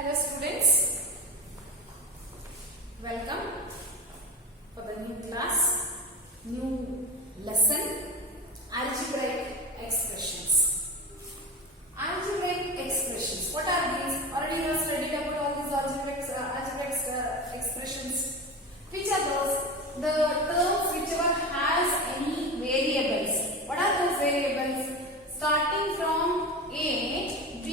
Hello students, welcome for the new class, new lesson, algebraic expressions. Algebraic expressions, what are these? Already you have studied about all these algebraic expressions. Which are those? The terms whichever has any variables. What are those variables? Starting from A, B,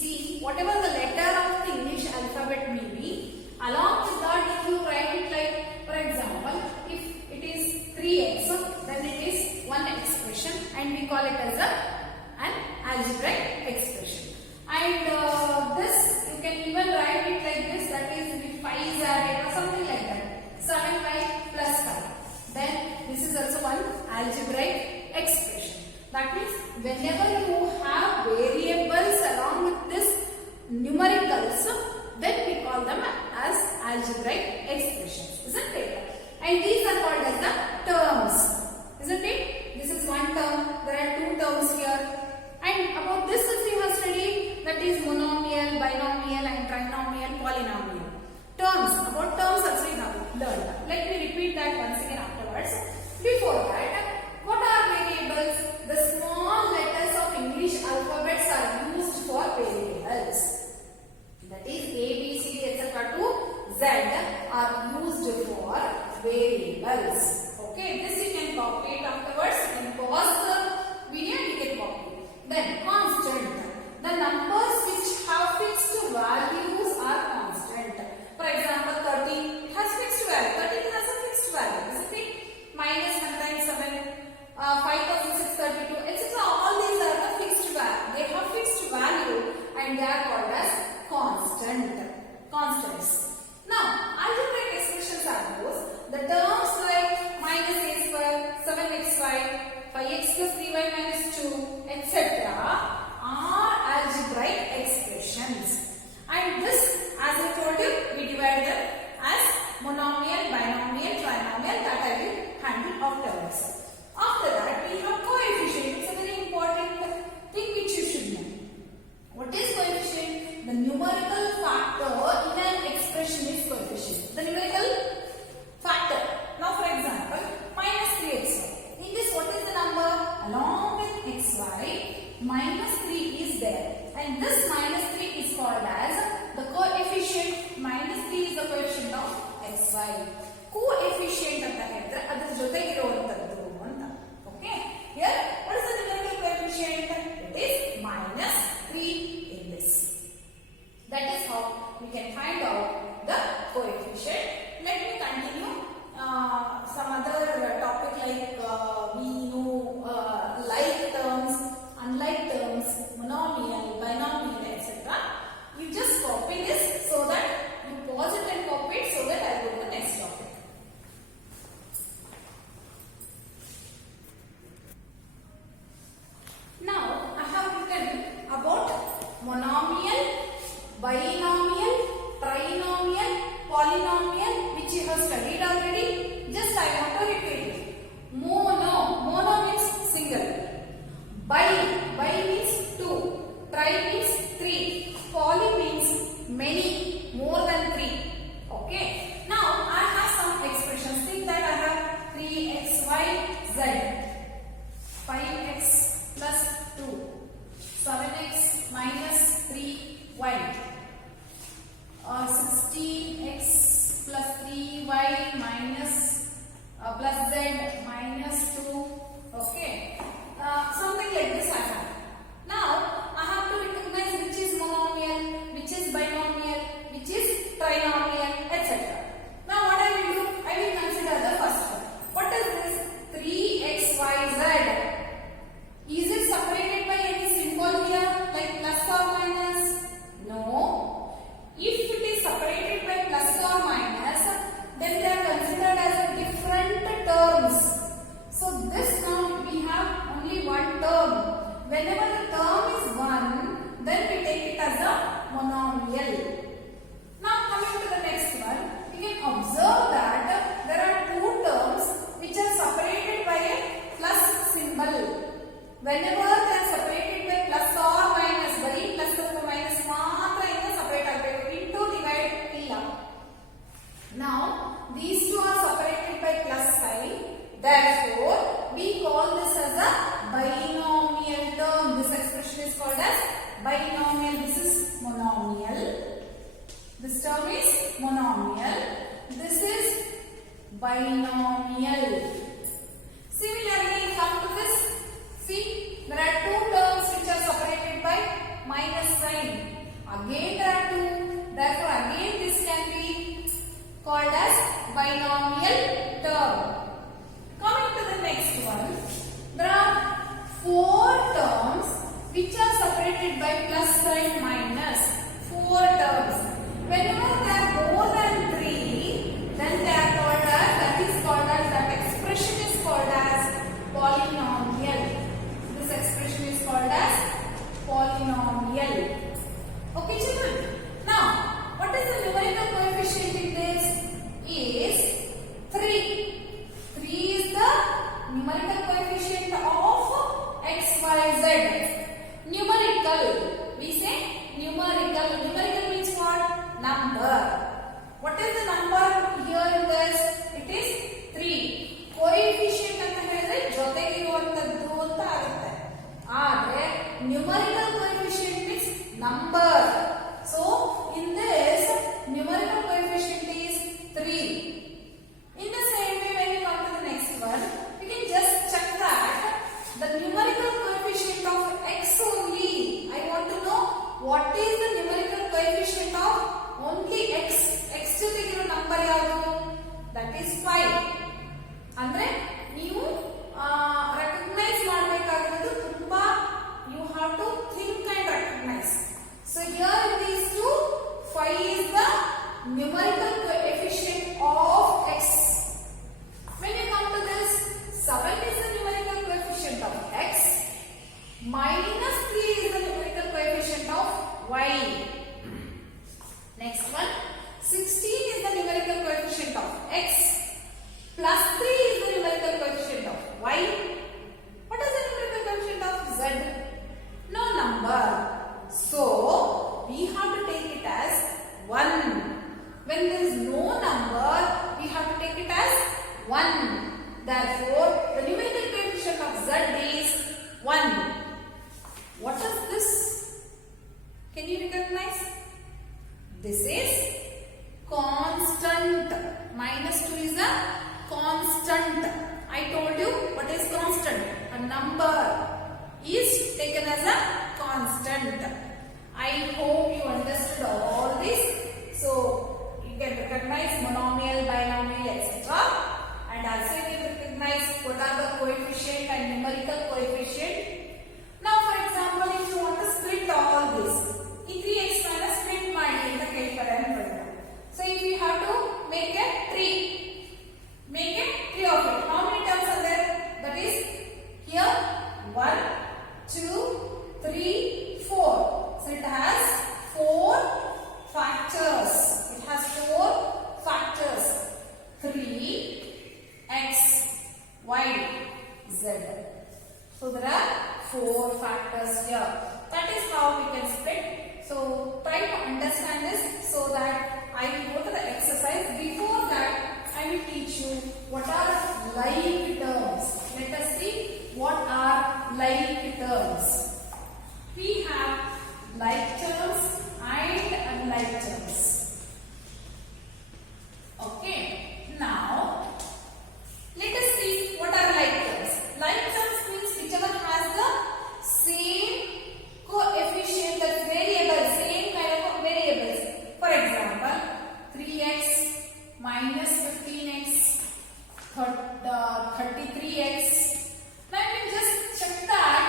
C, whatever the letter of the English alphabet may be, along with that if you write it like, for example, if it is 3x, then it is one expression and we call it as an algebraic expression. And this you can even write it like this, that is with 5 is added or something like that. 7y plus 5. Then this is also one algebraic expression. That means whenever you have variables along with this numericals, then we call them as algebraic expressions, isn't it? And these are called as the terms, isn't it? This is one term, there are two terms here. And about this we have studied, that is monomial, binomial and trinomial, polynomial. Terms, about terms also we have learned. Let me repeat that once again afterwards. Before that, what are variables? The small letters of English alphabets are used for variables. That is A, B, C, D, etc. to Z are used for variables. Okay, this you can copy it afterwards. You can pause the video and you can copy it. Then constant. The numbers which have fixed values are constant. For example, 13 has fixed value. 13 has a fixed value, isn't it? Minus 1 times 7, 5632, etc. All these are the fixed value. They have fixed value and they are called as constants. Now, algebraic expressions are those. The terms like minus a square, 7xy, 5x plus 3y minus 2, etc. are algebraic expressions. And this, as I told you, we divide them as monomial, binomial, trinomial. That I will handle afterwards. After that, we have coefficient. It's a very important thing which you should know. What is coefficient? The numerical factor in an expression is coefficient. The numerical factor. Now, for example, minus 3xy. In this, what is the number? Along with xy, minus 3 is there. And this minus 3 is called as the coefficient. Minus 3 is the coefficient of xy. Coefficient ಅಂತ ಹೇಳಿದ್ರೆ ಅದರ ಜೊತೆಗಿರುವಂತದ್ದು ಅಂತ. Okay? Here, what is the numerical coefficient? It is minus 3 in this. That is how we can find out the coefficient. Let me continue some other topic like we know like terms, unlike terms, monomial, binomial, etc. You just copy this so that you pause it and copy it so that I go to the next topic. Now I have written about monomial, binomial, trinomial, polynomial, which you have studied already. Just I want to repeat it. Mono means single. Bi means 2. Tri means 3. Poly means many, more than 3. Okay. Now I have some expressions. Think that I have 3xy z, 5x plus 2, 7x minus 3y, 16x plus 3y minus plus z minus 2. Okay. Something like this I have. Now I have to recognize which is monomial, which is binomial, which is trinomial, etc. Now what I will do? I will consider the first one. What is this? 3xyz. Is it separated by any symbol here like plus or minus? No. binomial. This is monomial. This term is monomial. This is binomial. Similarly, come to this. See, there are two terms which are separated by minus sign. Again there are two. Therefore, again this can be called as binomial term. Coming to the next one, there are four terms which are separated by plus sign minus. Four terms. Whenever they are more than three, then they are called as, that expression is called as polynomial. This expression is called as polynomial. Okay, children. Now, what is the numerical coefficient in this? Is 3. 3 is the numerical coefficient of x, y, z. Numerical. We say numerical. Numerical means what? Number. What is the number here in this? It is 3. Coefficient ಅಂತ ಹೇಳಿದ್ರೆ ಜೊತೆಗಿರುವಂತದ್ದು ಅಂತ ಆಗುತ್ತೆ. ಆದರೆ numerical coefficient means number. So in this numerical coefficient is 3. In the same way, when you come to the next one, you can just check that the numerical coefficient of x only. I want to know what is the numerical coefficient of only x. X ಜೊತೆಗಿರೋ number ಯಾವುದು? That is 5. ಅಂದ್ರೆ ನೀವು recognize ಮಾಡಬೇಕಾಗಿರೋದು ತುಂಬಾ, you have to think and recognize. So here in these two, 5 is the numerical coefficient of x. When you come to this, 7 is the numerical coefficient of x. Minus 3 is the numerical coefficient of y. Next one, 16 is the numerical coefficient of x. Plus 3 is the numerical coefficient of y. What is the numerical coefficient of z? No number. So, we have to take it as 1. When there is no number, we have to take it as 1. Therefore, the numerical coefficient of z is 1. What is this? Can you recognize? This is constant. Minus 2 is a constant. I told you what is constant. A number is taken as a constant. I hope you understood all this. So, you can recognize monomial, binomial, etc. And also you can recognize what are the coefficient and numerical coefficient. Now, for example, if you want to split all this, in 3x minus split ಮಾಡಿ ಅಂತ ಕೇಳ್ತಾರೆ ಅನ್ಕೊಳ್ಳೋಣ. So, if you have to make a 3, make a 3 of it. How many terms are there? That is here 1, 2, 3, 4. So it has 4 factors. It has 4 factors. 3, x, y, z. So there are 4 factors here. That is how we can split. So try to understand this so that I will go to the exercise. Before that, I will teach you what are like terms. Let us see what are like terms. We have like terms and unlike terms. Okay. Now, let us see what are like terms. Like terms means whichever has the same coefficient, that variable, same kind of variables. For example, 3x minus 15x, 33x. Now you can just check that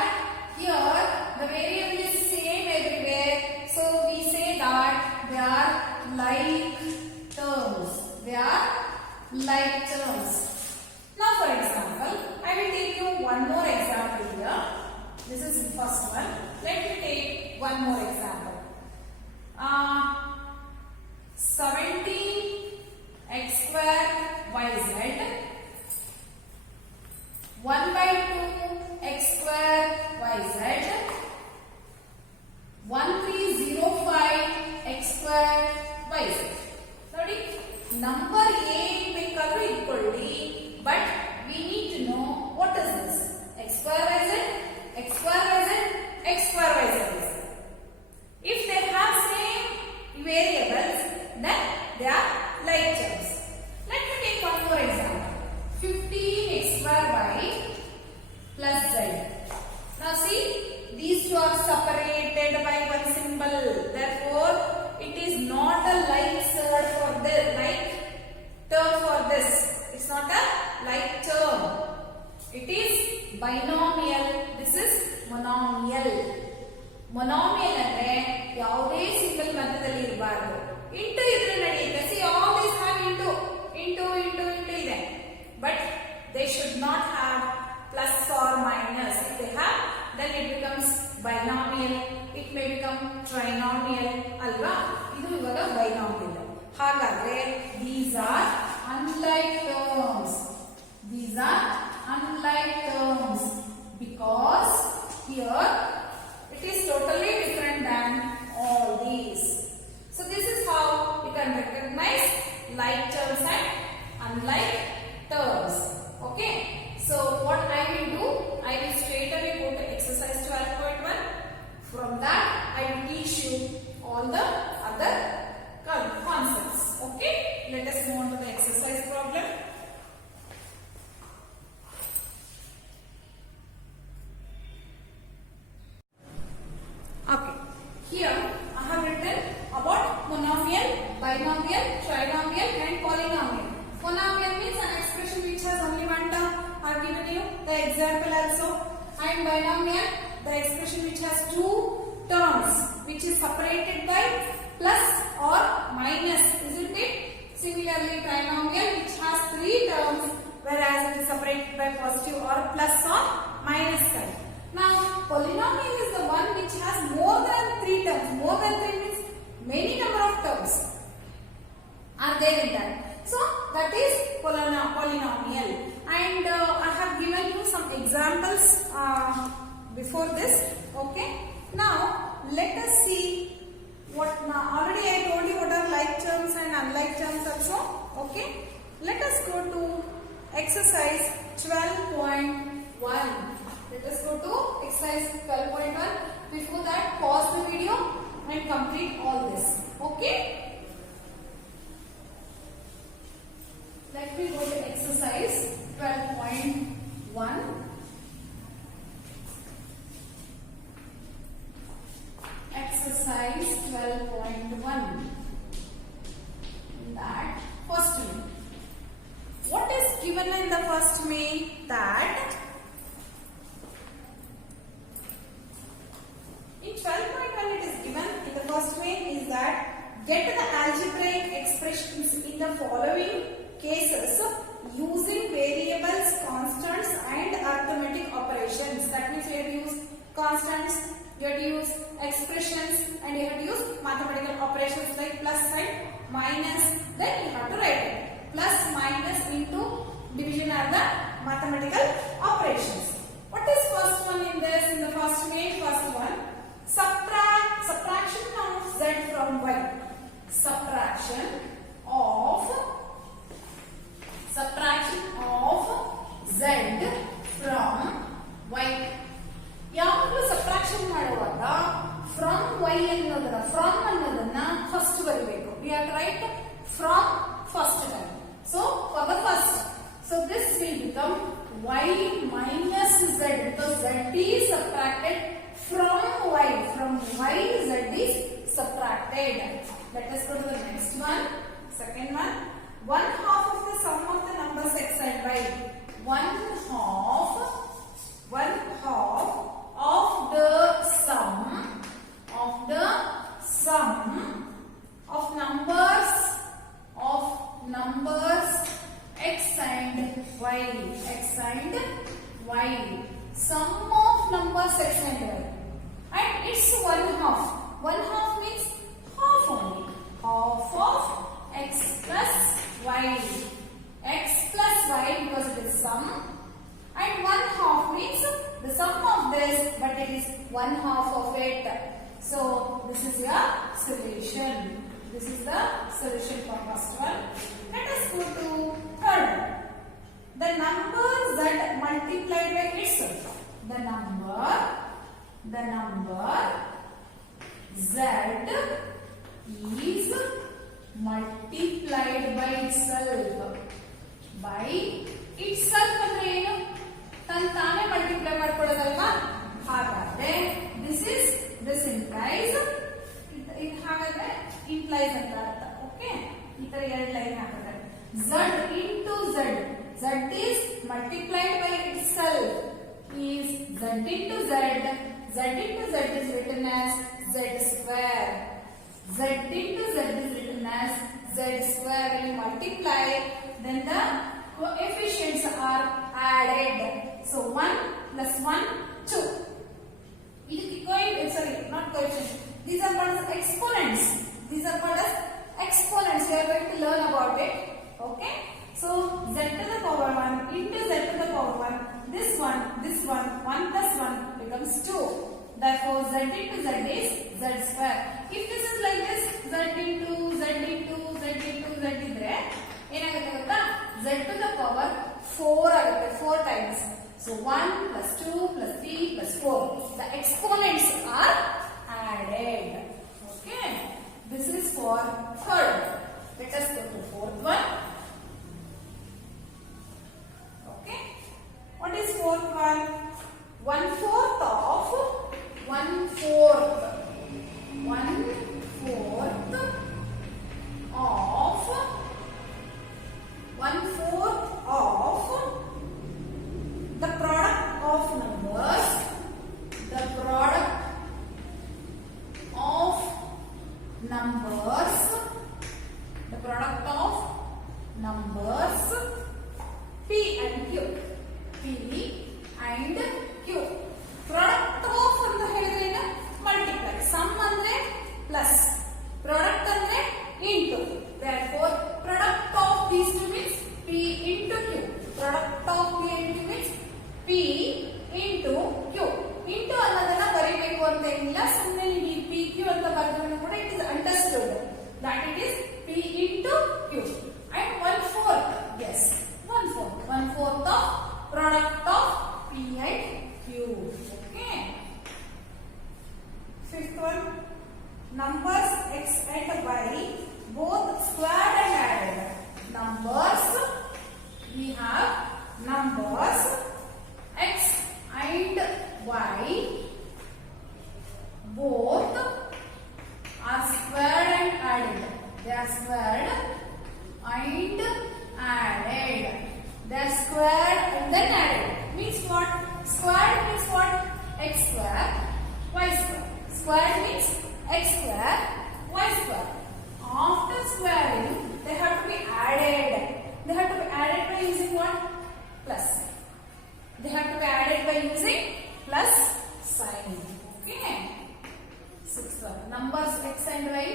here the variable is same everywhere. So we say that they are like terms. They are like terms. Now for example, I will take you one more example here. This is the first one. Let me take one more example. 17x square yz 1 by 2 x square yz 1305 x square yz. Sorry, number ಏನ್ ಬೇಕಾದ್ರೂ ಇಟ್ಕೊಳ್ಳಿ, but we need to know what is this. X square yz, x square yz, x square yz. symbol. Therefore, it is not a like word for this, like term for this. It's not a like term. It is binomial. This is monomial. Monomial ಅಂದ್ರೆ ಯಾವುದೇ single ಮಧ್ಯದಲ್ಲಿ ಇರಬಾರದು. Into ಇದ್ರೆ ನಡೆಯುತ್ತೆ. See, all these have into ಇದೆ. But they should not have plus or minus. If they have, then it becomes binomial. It may become trinomial. ಅಲ್ವಾ? ಇದು ಇವಾಗ binomial. ಹಾಗಾದ್ರೆ these are unlike terms. These are unlike terms because here it is totally different than all these. So this is how you can recognize like terms and unlike terms. Okay. So what I will do, I will straight away go to exercise 12.1. From that I will teach you all the other concepts. Okay. Let us move on to the exercise problem. Okay. Here I have written about monomial, binomial, trinomial and polynomial. Monomial means an expression which has only one term. I have given you the example also. And binomial, the expression which has two terms, which is separated by plus or minus, isn't it? Similarly, trinomial, which has three terms, whereas it is separated by positive or plus or minus sign. Now, polynomial is the one which has more than three terms. More than three means many number of terms are there in that. So, that is polynomial. And I have given you some examples before this. Okay. Now, let us see what now. Already I told you what are like terms and unlike terms also. Okay. Let us go to exercise 12.1. Let us go to exercise 12.1. Before that, pause the video and complete all this. Okay. Let me go to exercise 12.1. Exercise 12.1. That first one. What is given in the first main? That in 12.1 it is given in the first main is that get the algebraic expressions in the following cases using variables, constants and arithmetic operations. That means you have to use constants, you have to use expressions and you have to use mathematical operations like plus sign, minus, then you have to write it. Plus, minus, into, division are the mathematical operations. What is first one in this? In the first main, first one, subtraction of z from y. Subtraction of z from y. ಯಾವಾಗಲೂ subtraction ಮಾಡುವಾಗ from y ಅನ್ನೋದನ್ನ first ಬರಬೇಕು. We have to write from first time. So for the first, so this will become y minus z because z is subtracted from y. From y z is subtracted. Let us go to the next one. Second one, 1/2 of the sum of the numbers x and y. 1/2 of the sum of numbers x and y. Sum of numbers x and y. And it's 1/2. 1/2 means half only. Half of x plus y. X plus y because it is sum. And 1/2 means the sum of this, but it is 1/2 of it. So this is your solution. This is the solution for first one. Let us go to third. The number z multiplied by itself. The number z is multiplied by itself. By itself ಅಂದ್ರೆ ಏನು? ತಾನೇ multiply ಮಾಡ್ಕೊಳ್ಳೋದಲ್ವಾ? ಹಾಗಾದ್ರೆ this implies multiplies ಅಂತ ಅರ್ಥ. Okay, ಈ ತರ ಎರಡು line ಹಾಕಿದ್ರೆ z into z, z is multiplied by itself is z into z, z into z is written as z square, z into z is written as z square. When you multiply, then the coefficients are added. So 1 plus 1, 2. Sorry, not coefficients. These are called as exponents. These are called as exponents. We are going to learn about it. Okay. So z to the power 1 into z to the power 1. This one, 1 plus 1 becomes 2. Therefore, z into z is z square. If this is like this, z into z into z into z idre, ಏನಾಗುತ್ತೆ ಗೊತ್ತಾ? z to the power 4 ಆಗುತ್ತೆ, 4 times. So 1 plus 2 plus 3 plus 4. The exponents are added. Okay. This is for third. Let us go to fourth one. Okay. What is fourth one? 1/4 of 1/4. 1/4 of 1/4 of the product of numbers. The product of numbers. The product of numbers p and q. P and q. Product of ಅಂತ ಹೇಳಿದ್ರೆ ಏನು? Multiply. Sum ಅಂದ್ರೆ plus. Product ಅಂದ್ರೆ into. Therefore, product of these two means p into q. Product of p and q means p into q. Into ಅನ್ನೋದನ್ನ ಬರೀಬೇಕು ಅಂತ ಏನಿಲ್ಲ, ಸುಮ್ಮನೆ ನೀವು p q ಅಂತ ಬರೆದ್ರು ಕೂಡ it is understood that it is p into q. And 1/4, yes, 1/4 of product of p and q. Okay. Fifth one, numbers x and y both squared and added. Numbers, we have numbers x and y both are squared and added. They are squared and added. They are squared and then added. Means what? Squared means what? X square, y square. Squared means x square, y square. After squaring, they have to be added. They have to be added by using what? Plus. They have to be added by using plus sign. Okay. Sixth one. Numbers x and y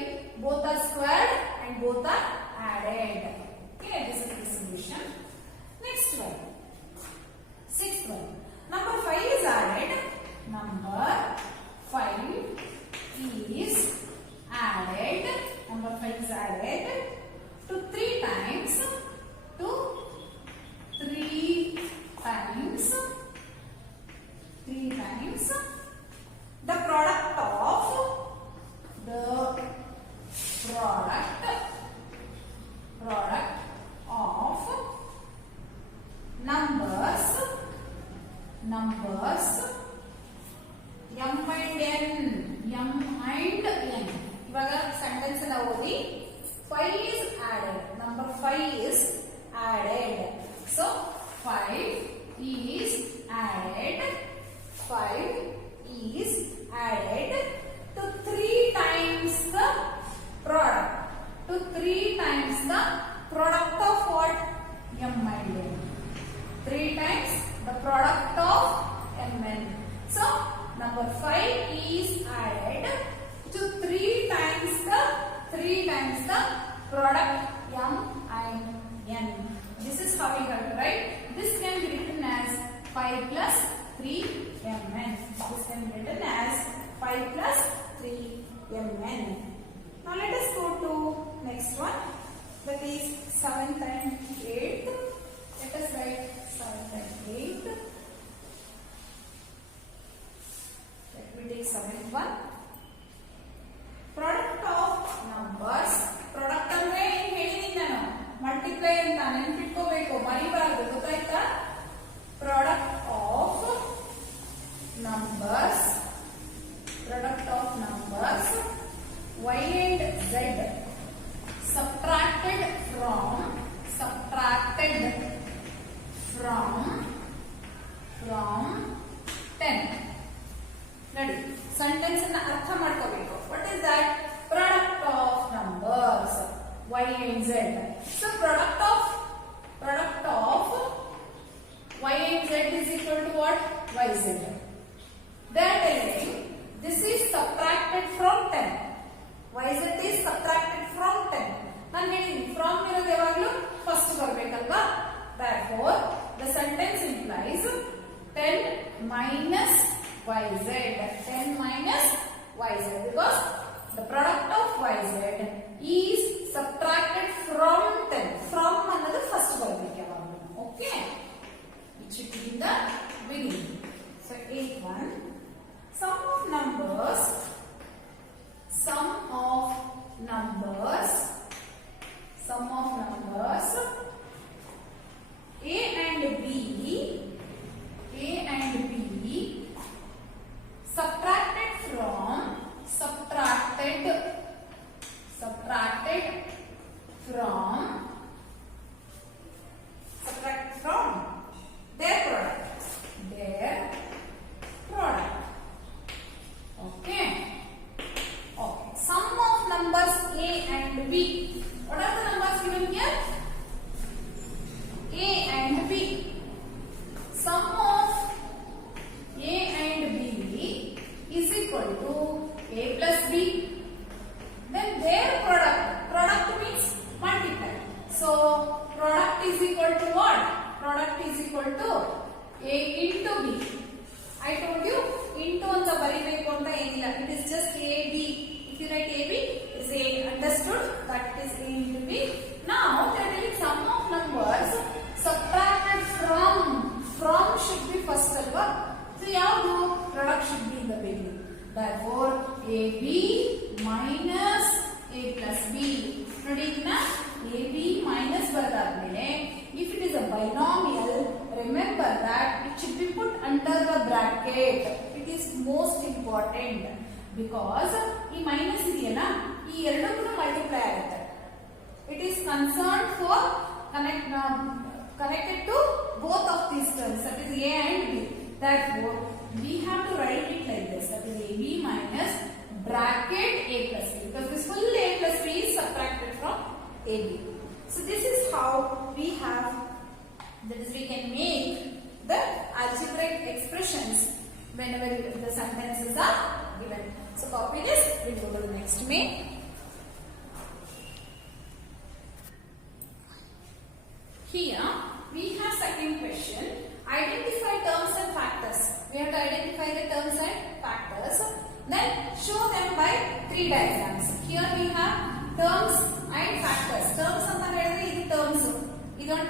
both are squared and both are added. Okay. This is the solution. Next one. Sixth one. Number 5 is added. Number 5 is added. Number 5 is added to 3 times. To 3 times. 3 times the product of numbers m and n. ಇವಾಗ sentence ಅನ್ನ ಓದಿ. 5 is added. Number 5 is added. So 5 is added. 5 is added to 3 times the product. To 3 times the product of what? M and n. 3 times the product of m and n. So number 5 is added to 3 times the product m and n. This is how we have to write. This can be written as 5 plus 3mn. This can be written as 5 plus 3mn. Now let us go to next one. That is 7th and 8th. Let us write 7th and 8th. Let me take 7th one. Product of numbers. Product ಅಂದ್ರೆ ಏನು ಹೇಳಿದೀನಿ ನಾನು? Multiply ಅಂತ ನೆನಪಿಟ್ಕೋಬೇಕು, ಮರಿಬಾರದು. ಗೊತ್ತಾಯ್ತಾ? Product of numbers y and z and z. So product of y and z is equal to what? Yz. They are telling this is subtracted from 10. Yz is subtracted from 10. ನಾನು ಹೇಳಿದ್ದೀನಿ from ಇರೋದು ಯಾವಾಗಲೂ first ಬರಬೇಕಲ್ವಾ? Therefore the sentence implies 10 minus yz. 10 minus yz because the product of yz is subtracted from 10. From ಅನ್ನೋದು first ಬರಬೇಕು ಯಾವಾಗಲೂ. Okay? It should be in the beginning. So 8 1. Sum of numbers a and b subtracted from their product. Okay. Sum of numbers a and b. What are the numbers given here? A and b. Sum of a and b is equal to a plus b. Then their product means multiply. So product is equal to what? Product is equal to a into b. I told you into anta baribeku anta enilla. It is just ab. If you write ab, is a. Understood? That is a into b. Now they are telling sum of numbers subtracted from should be first alva. So yavadu product should be in the beginning. Therefore ab minus a plus b. Nodina ab minus baradadmele if it is a binomial, remember that it should be put under the bracket. It is most important because ಈ minus ಇದೆಯಲ್ಲ ಈ ಎರಡಕ್ಕೂ multiply ಆಗುತ್ತೆ. It is concerned for connected to both of these terms, that is a and b. Therefore we have to write it like this, that is ab minus bracket a plus b, because this full a plus b is subtracted from ab. So this is how we have, that is we can make the algebraic expressions whenever the sentences are given. So copy this, we will go to the next main. Here we have second question. Identify terms and factors. We have to identify the terms and factors. Then show them by 3 diagrams. Here we have terms and factors. Terms anta helidre idu terms. Idon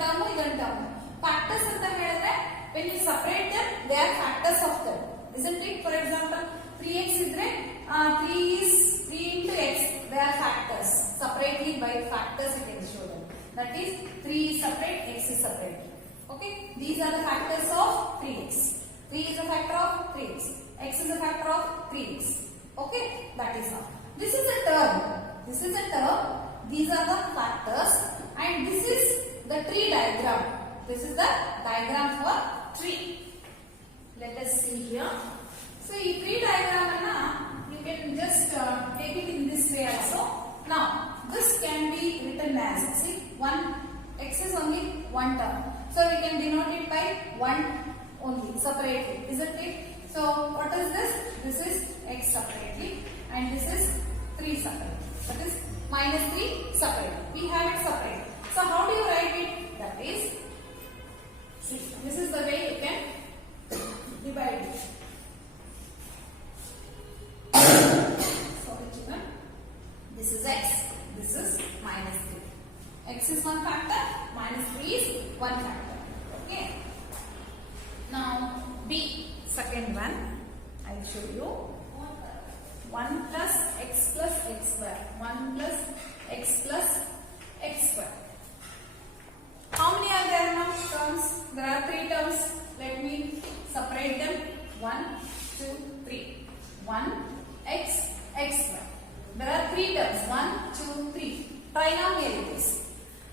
term. Factors anta helidre when you separate them, they are factors of them. Isn't it? For example, 3x idre 3 is 3 into x. They are factors. Separately by factors you can show them. That is 3 is separate, x is separate. Okay? These are the factors of 3x. 3 is a factor of 3x. X is a factor of 3x. Okay? That is how. This is a term. These are the factors, and this is the tree diagram. This is the diagram for tree. Let us see here. So, in tree diagram you can just take it in this way also. Now, this can be written as, see, x is only one term. So, we can denote it by 1 only, separately, isn't it? So, what is this? This is x separately, and this is 3 separate. That is minus 3 separate. We have it separate. So, how do you write it? That is, see, this is the way you can divide it. Sorry, children. This is x. This is minus 3. X is one factor. Minus 3 is one factor. Okay. Now B, second one. I will show you. 1 plus x square. 1 plus x square. How many are there now? Terms. There are 3 terms. Let me separate them. 1, 2, 3. 1 x square. There are 3 terms. 1, 2, 3. Trinomial it is.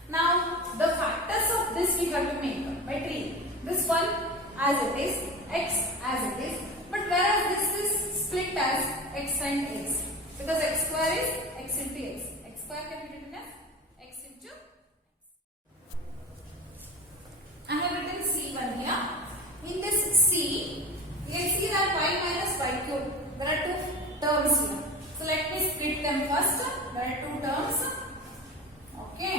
Now the factors of this we have to make by 3. This one as it is, x as it is, but whereas this is split as x and x, because x square is x into x. X square can be written as x into There are two terms. Okay.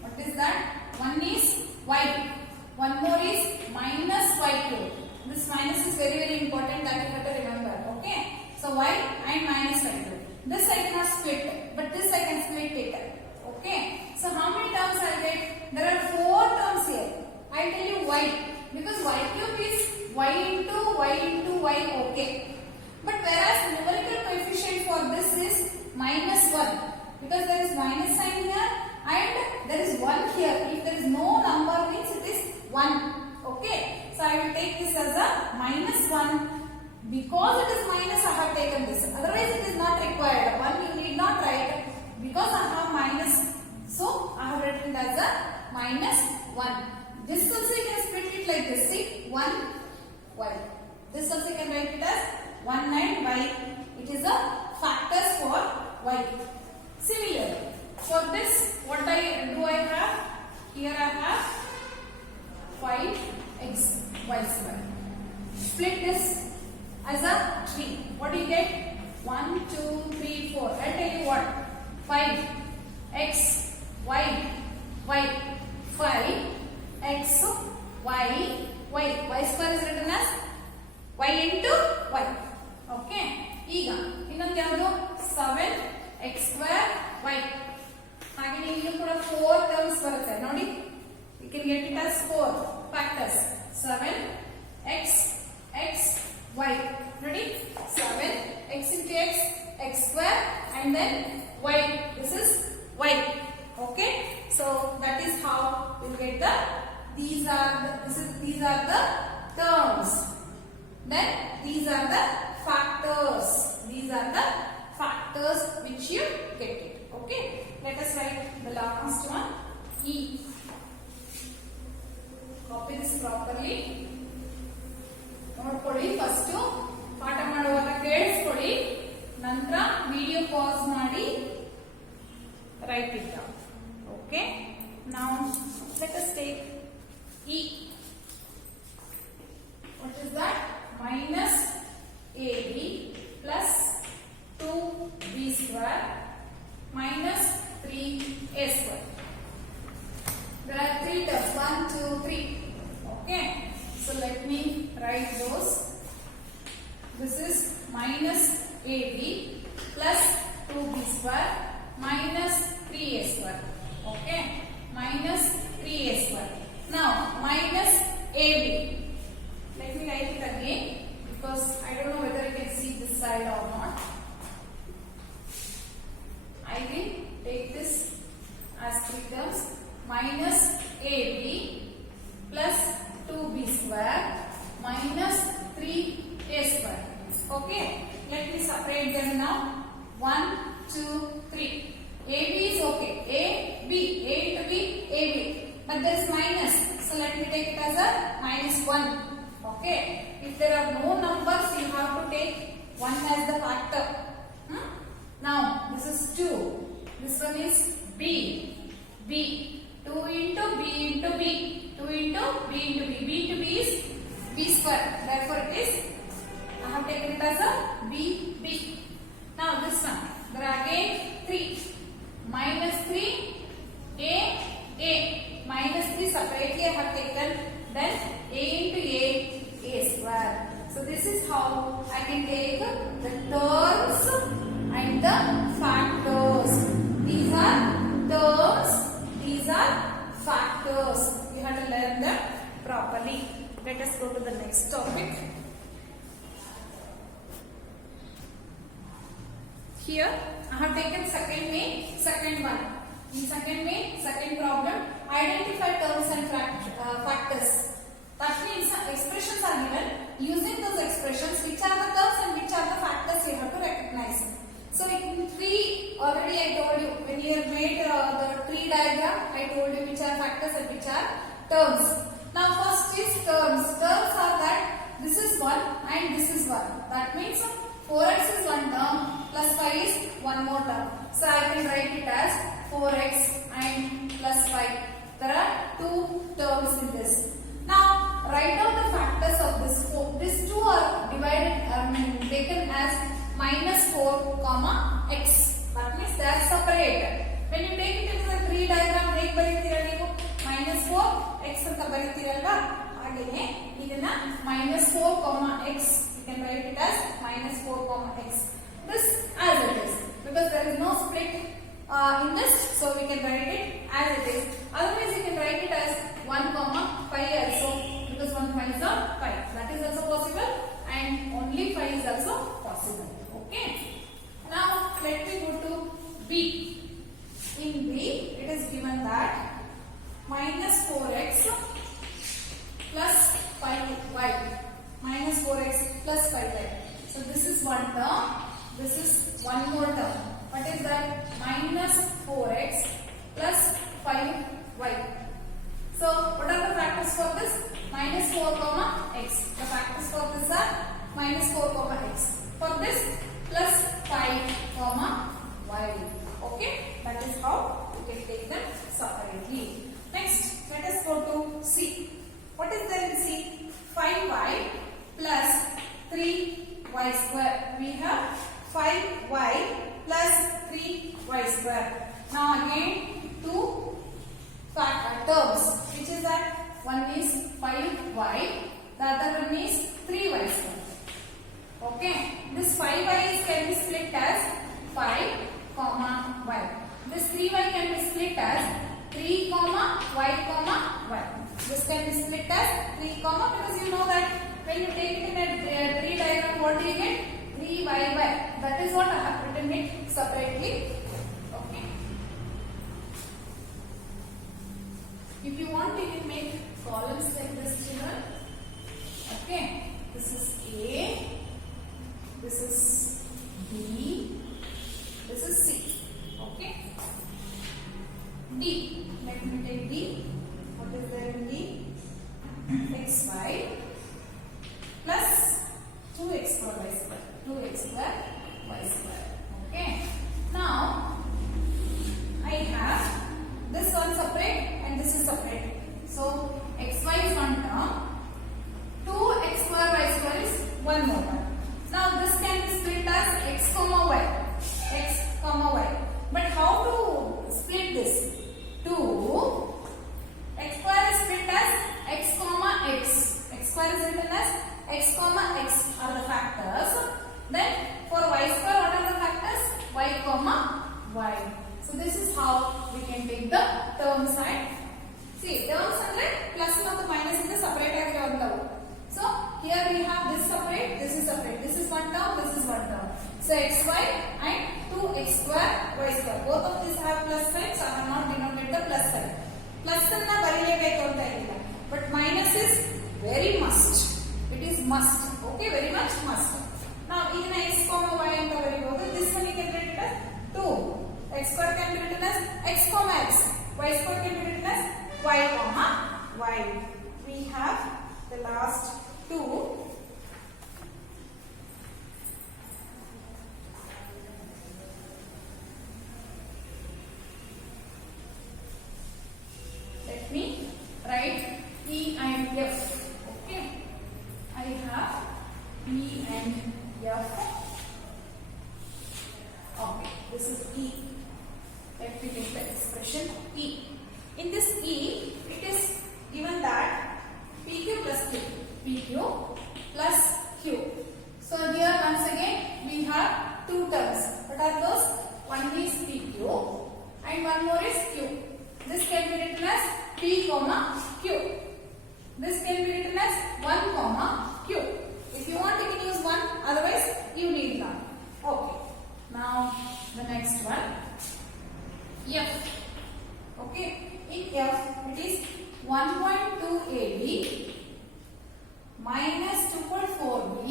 What is that? One is y. One more is minus y cube. This minus is very important that you have to remember. Okay. So y and minus y cube. This I cannot split, but this I can split it. Okay. So how many terms I get? There are 4 terms here. I tell you y because y cube is y into y. Okay. But whereas numerical coefficient for this is minus 1 because there is minus sign here and there is 1 here. If there is no number means it is 1. Okay. So I will take this as a minus 1. Because it is minus I have taken this. Otherwise it is not required. 1 you need not write because I have minus. So I have written it as a minus 1. This also you can split it like this. See 1 y. This also you can write it as 1 and y. It is a factors for y. Similarly, for this what I have? Here I have 5x y square. Split this as a 3. What do you get? 1, 2, 3, 4. I tell you what? 5 x y y 5 x y y. Y square is written as y into y. Okay. ಈಗ ಇನ್ನೊಂದು ಯಾವುದು 7x square y. ಹಾಗೆ ಇಲ್ಲಿ ಕೂಡ 4 terms ಬರುತ್ತೆ ನೋಡಿ. You can get it as 4 factors. 7x x y. Ready? 7 x into x, x square and then y. This is y. Okay. So that is how we will get the these are the terms. Then these are the factors. These are the factors which you get it. Okay. Let us write the last one. E. Copy this properly. ನೋಡ್ಕೊಳ್ಳಿ first ಪಾಠ ಮಾಡುವಾಗ ಕೇಳಿಸ್ಕೊಳ್ಳಿ ನಂತರ video pause ಮಾಡಿ right it down. Okay. Now let us take E. What is that? Minus AB plus 2B square minus 3A square. There are 3 terms. 1, 2, 3. Okay. So let me write those. This is minus AB plus 2B square minus 3A square. Okay. Minus 3A square. Now minus AB. Let me write it again because I don't know whether you can see this side or not. I will take this as 3 terms. Minus AB plus 2B square minus 3A square. Okay. Let me separate them now. 1, 2, 3. AB is okay. A, B. A to B, AB. But there is minus. So let me take it as a minus 1. Okay. If there are no numbers, you have to take 1 as the factor. Now, this is 2. This one is B. B. 2 into B into B. 2 into B into B. B into B is B square. Therefore, it is, I have taken it as a B, B. Now, this one. There are again 3. Minus 3, A, A. Minus 3 separately I have taken. Then A into A square. So, this is how I can take the terms and the factors. These are terms. These are factors. You have to learn them properly. Let us go to the next topic. Here I have taken second one. In second problem, identify terms and factors. That means expressions are given. Using those expressions, which are the terms and which are the factors you have to recognize. So in 3 already I told you when you have made the tree diagram, I told you which are factors and which are terms. Now first is terms. Terms are that this is 1 and this is 1. That means 4x is one term plus 5 is one more term. So I can write it as 4x and plus 5. There are 2 terms in this. Now write down the factors of this 4. These 2 are taken as minus 4 comma x. That means they are separate. x ಅಂತ ಬರೀತೀರಲ್ವಾ ಹಾಗೇನೆ ಇದನ್ನ -4, x you can write it as -4, x. This as it is because there is no split in this, so we can write it as it is. Otherwise you can write it as 1, 5 also because 1 5 is 5. That is also possible and only 5 is also possible. Okay. Now let me go to B. In B it is given that -4x plus 5y. -4x plus 5y. So this is one term. This is one more term. What is that? -4x plus 5y. So what are the factors for this? -4, x. The factors for this are -4, x. For this plus 5, y. Okay, that is how you can take them separately. Next, let us go to C. What is there in C? 5y plus 3y square. We have 5y plus 3y square. Now again two terms, which is that one is 5y, the other one is 3y square. Okay, this 5y can be split as 5, y. This 3y can be split as 3, y, y. This can be split as 3, because you know that when you take it in a tree diagram, what do you get? 3y. That is what I have written it separately. Okay. If you want, you can make columns like this, children. Okay. This is A. This is B. This is C. Okay. D. Let me take D. What is there in D? xy plus 2x square y square. 2x square y square. Okay. Now I have this one separate and this is separate. So xy is one term. 2x square y square is one more term. Now this can be split as x, y. X, y. But how to split this? 2 x square is split as x, x. X square is written as x, x are the factors. Then for y square, what are the factors? Y, y. So this is how we can take the term side. See, terms andre plus and minus in the separate area on the. So here we have this separate, this is separate. This is one term, this is one term. So xy and 2x square y square. Both of these have plus sign, so I have not denoted the plus sign. Plus anna ಬರಿಲೇಬೇಕು ಅಂತ ಇಲ್ಲ. But minus is very must. It is must. Okay, very much must. Now even x, y ಅಂತ ಬರಿಬಹುದು. This one you can write it as 2. X square can be written as x, x. Y square can be written as y, y. We have the last two. Let me write E and F. Okay, I have E and F. Okay, this is E. Let me take the expression E. In this E, it is given that PQ plus Q. PQ plus Q. So here once again we have two terms. What are those? One is PQ and one more is Q. This can be written as P, Q. This can be written as 1, Q. If you want, you can use 1. Otherwise, you need none. Okay. Now the next one, F. Okay. In F, it is 1.2 AB minus 2.4B,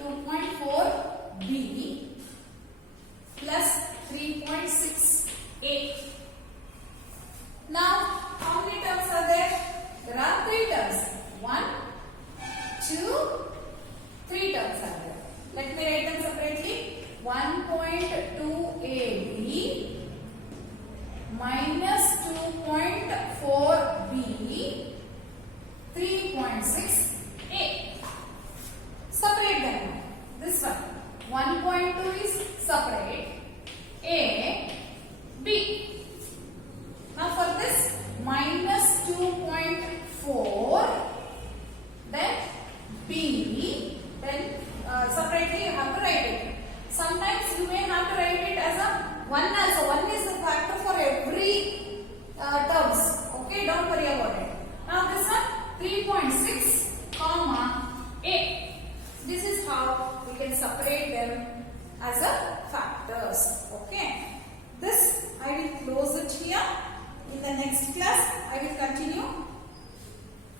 2.4B plus 3.6A. Now, how many terms are there? There are 3 terms. 1, 2, 3 terms are there. Let me write them separately. 1.2AB minus 2.4B 3.6A. Separate them. This one 1.2 is separate. A, B. 1 also. 1 is the factor for every terms. Okay, don't worry about it. Now this one 3.6 comma 8. This is how we can separate them as a factors. Okay. This I will close it here. In the next class I will continue.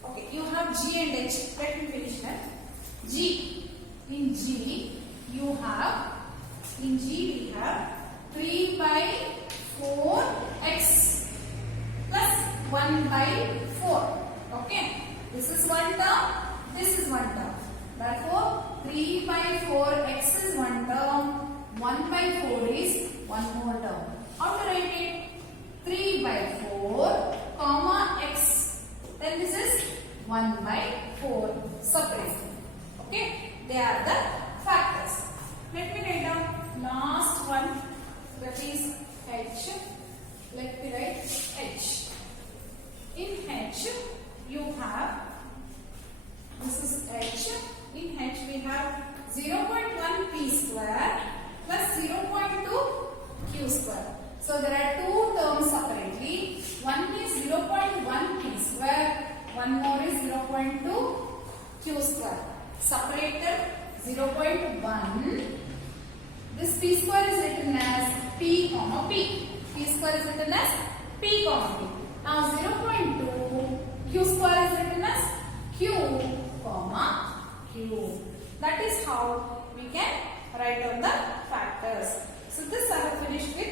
Okay, you have G and H. Let me finish that. G. In G you have, in G we have 3 by 4x plus 1 by 4. Okay. This is one term. This is one term. Therefore 3 by 4x is one term. 1 by 4 is one more term. How to write it? 3 by 4 comma x. Then this is 1 by 4 separate. Okay. They are the factors. Let me write down last one, that is H. Let me write H. In H you have, this is H. In H we have 0.1 p square plus 0.2 q square. So there are two terms separately. One is 0.1 p square, one more is 0.2 q square. Separated 0.1. This p square is written as p comma p. P square is written as p comma p. Now 0.2 q square is written as q comma q. That is how we can write down the factors. So this I have finished with